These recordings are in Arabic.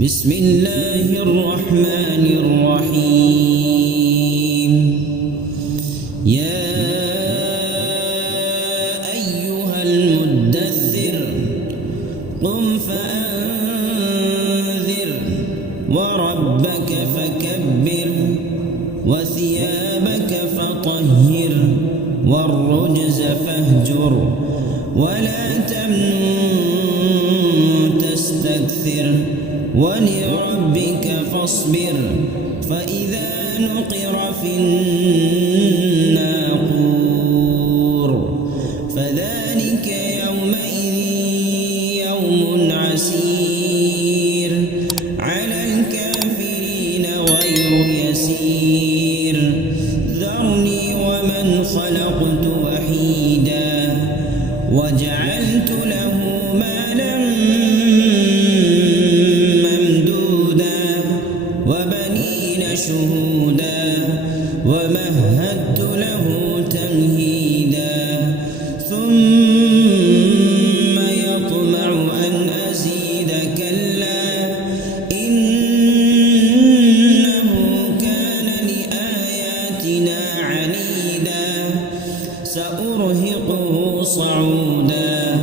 بسم الله الرحمن الرحيم. يا أيها المدثر قم فأنذر وربك فكبر وثيابك فطهر والرجز فاهجر ولا تمنن تستكثر ولربك فاصبر فإذا نقر في الناقور فذلك يومئذ يوم عسير على الكافرين غير يسير ذرني ومن خلقت وحيدا وجعلت له مالا وبنين شهودا ومهدت له تمهيدا ثم يطمع أن أزيد كلا إنه كان لآياتنا عنيدا سأرهقه صعودا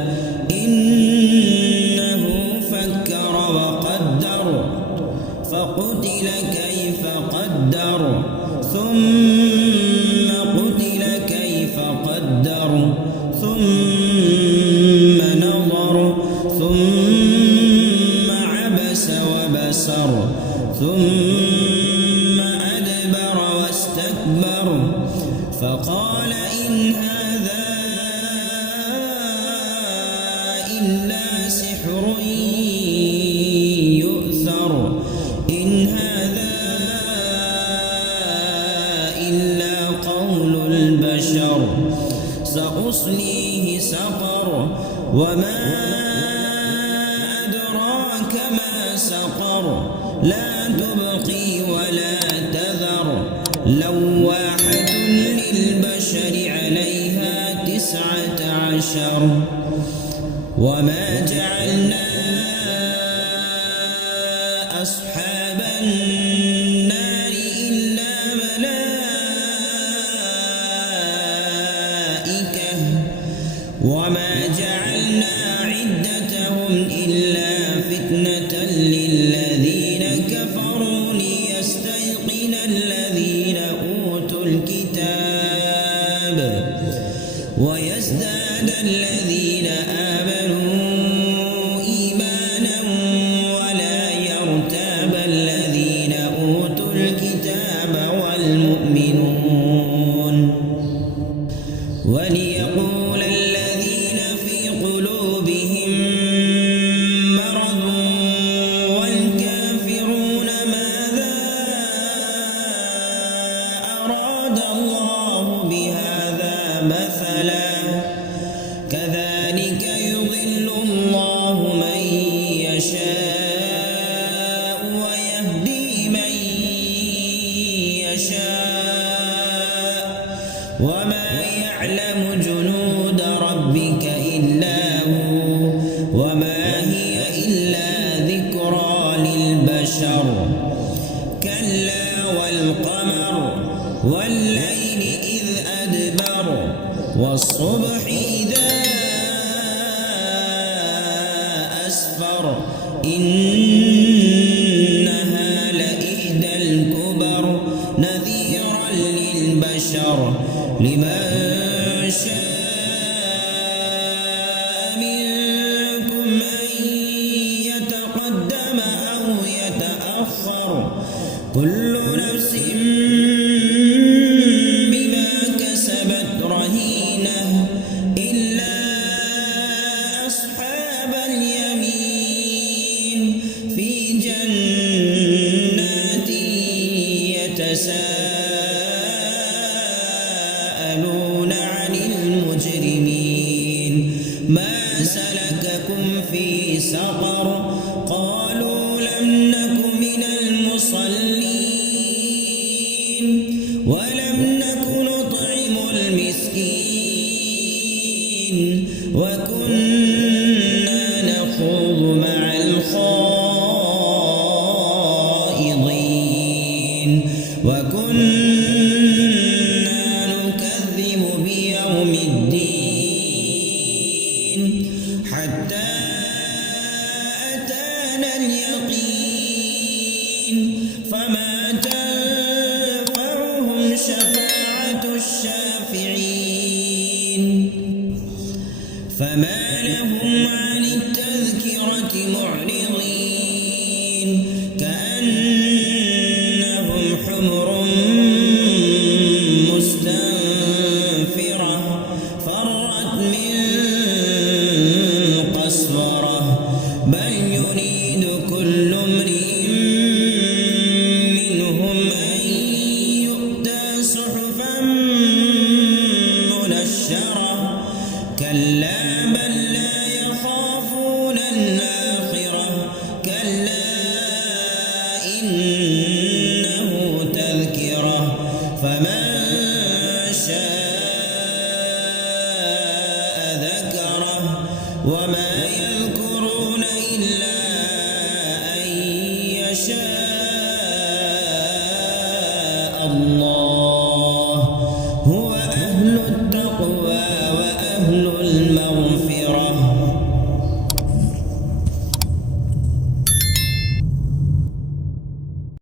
إنه فكر وقدر فقتل كيف قدر ثم قتل كيف قدر ثم نظر ثم عبس وبسر ثم أدبر واستكبر فقال إن هذا إلا سحر يؤثر إن هذا إلا قول البشر سأصليه سقر وما أدراك ما سقر لا تبقي ولا تذر لواحة للبشر عليها 19 وما جعلنا أصحاب النار إلا ملائكة وما جعلنا عدتهم إلا فتنة للذين كفروا ليستيقن الذين أوتوا الكتاب ويزداد الذين آمنوا إيمانا ولا يرتاب الذين أوتوا الكتاب والمؤمنون وليقول الذين في قلوبهم مرض والكافرون ماذا أراد الله بهذا مثلا كذلك يضل الله من يشاء ويهدي من يشاء وما يعلم جنود ربك إلا هو وما هي إلا ذكرى للبشر كلا والقمر والليل إذ أدبر والصبح إذا أسفر إنها لإحدى الكبر نذيرا للبشر لمن شاء منكم أن يتقدم أو يتأخر كل نفس بما كسبت رهينة إلا أصحاب اليمين في جنات يتساءلون عن المجرمين ما سلككم في سقر قالوا لم نك من المصلين ولم نك نطعم المسكين وكنا نخوض مع الخائضين فما لهم عن التذكرة معرضين كأنهم حمر مستنفرة فرت من قسورة بل يريد كل امرئ منهم أن يؤتى صحفا منشرة كلا بل